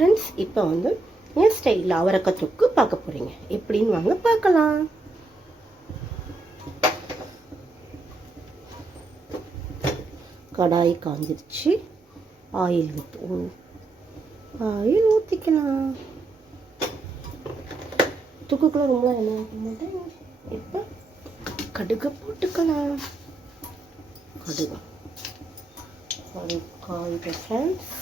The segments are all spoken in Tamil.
ஃப்ரெண்ட்ஸ், இப்போ வந்து என் ஸ்டைலில் அவரைக்காய் தொக்கு பார்க்க போகிறீங்க. எப்படின்னு வாங்க பார்க்கலாம். கடாய் காஞ்சிருச்சு. ஆயில் ஊற்றிக்கலாம். தொக்குக்குள்ள ரொம்ப என்ன ஆக்க மாட்டேன். இப்போ கடுகு போட்டுக்கலாம். கடுகு காய்க ஃப்ரெண்ட்ஸ்,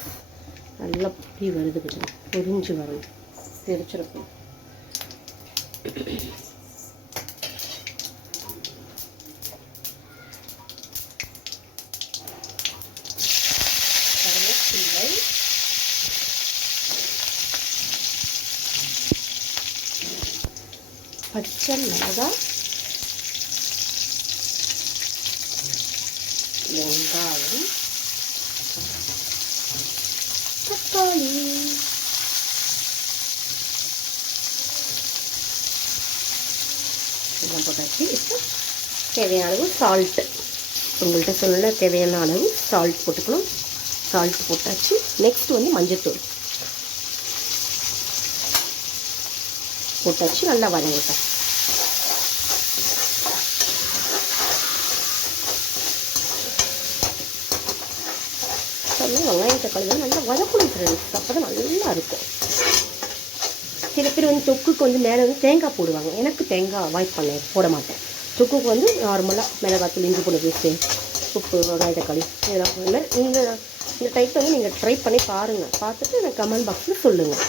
நல்லா பொடி வருது, கொஞ்சம் பொரிஞ்சு வரணும். தெரிச்சிருக்கும். கருவேப்பிலை, பச்சை மிளகாய், வெங்காயம், தக்காளி, இதெல்லாம் போட்டாச்சு. இப்போ தேவையான அளவு சால்ட்டு, உங்கள்கிட்ட சொல்லல, தேவையான அளவு சால்ட் போட்டுக்கணும். சால்ட் போட்டாச்சு. நெக்ஸ்ட் வந்து மஞ்சத்தூள் போட்டாச்சு. நல்லா வதங்கிட்டேன். வெங்காயம் தக்காளி வந்து நல்லா வதக்கணும் ஃப்ரெண்ட்ஸ், அப்போ தான் நல்லா இருக்கும். சில பேர் வந்து தொக்குக்கு வந்து மேலே வந்து தேங்காய் போடுவாங்க. எனக்கு தேங்காய் அவாய்ட் போட மாட்டேன். தொக்குக்கு வந்து நார்மலாக மிளகாத்தூள், இஞ்சி பூண்டு பேஸ்ட்டு, உப்பு, வெங்காய தக்காளி இதெல்லாம் போடுங்க. இந்த டைப்பில் வந்து நீங்கள் ட்ரை பண்ணி பாருங்கள். பார்த்துட்டு எனக்கு கமெண்ட் பாக்ஸில் சொல்லுங்கள்.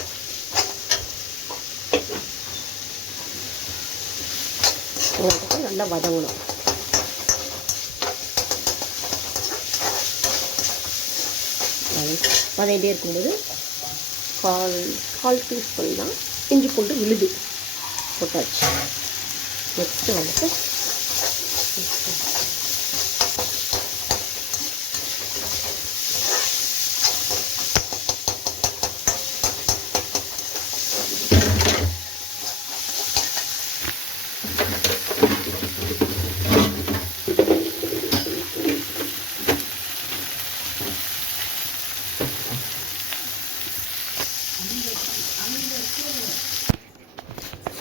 நல்லா வதங்கணும். வதங்கிட்டே இருக்கும்போது கால் டீஸ்பூன் தான் இஞ்சி பூண்டு விழுது போட்டாச்சு. நெக்ஸ்ட்டு வந்துட்டு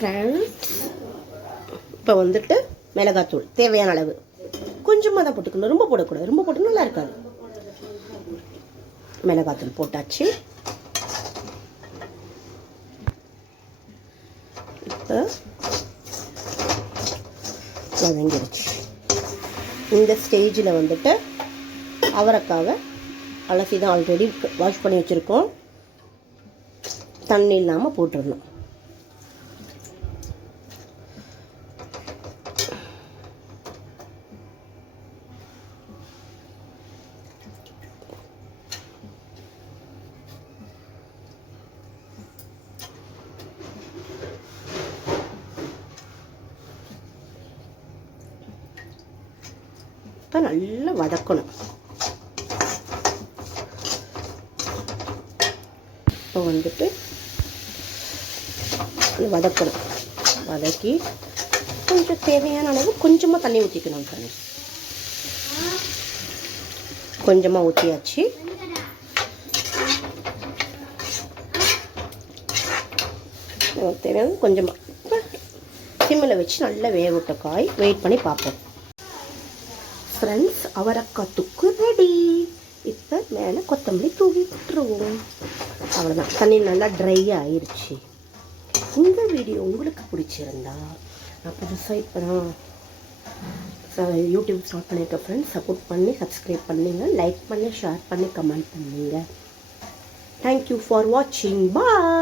ஃப்ரெண்ட்ஸ், இப்போ வந்துட்டு மிளகாத்தூள் தேவையான அளவு கொஞ்சமாக தான் போட்டுக்கணும். ரொம்ப போடக்கூடாது. ரொம்ப போட்டு நல்லா இருக்காது. மிளகாத்தூள் போட்டாச்சு. இப்போ வதங்கிடுச்சு. இந்த ஸ்டேஜில் வந்துட்டு அவரைக்காவை அலசி தான் ஆல்ரெடி வாஷ் பண்ணி வச்சுருக்கோம். தண்ணி இல்லாமல் போட்டுடணும். இப்போ நல்லா வதக்கணும். இப்போ வந்துட்டு வதக்கணும். வதக்கி கொஞ்சம் தேவையான அளவு கொஞ்சமாக தண்ணி ஊற்றிக்கணும். தண்ணி கொஞ்சமாக ஊற்றியாச்சு. தேவையான கொஞ்சமாக சிம்மில் வச்சு நல்லா வேகவிட்ட காய் வெயிட் பண்ணி பார்ப்போம். ஃப்ரெண்ட்ஸ், அவரைக்காய் தொக்கு ரெடி. இப்போ மேலே கொத்தமல்லி தூவி விட்டுருவோம். அவ்வளோதான். தண்ணி நல்லா ட்ரை ஆயிடுச்சு. இந்த வீடியோ உங்களுக்கு பிடிச்சிருந்தா, நான் புதுசாக இப்போ தான் யூடியூப் ஸ்டார்ட் பண்ணியிருக்கேன் ஃப்ரெண்ட்ஸ். சப்போர்ட் பண்ணி சப்ஸ்கிரைப் பண்ணுங்கள், லைக் பண்ணி, ஷேர் பண்ணி, கமெண்ட் பண்ணுங்கள். தேங்க்யூ ஃபார் வாட்சிங். பாய்.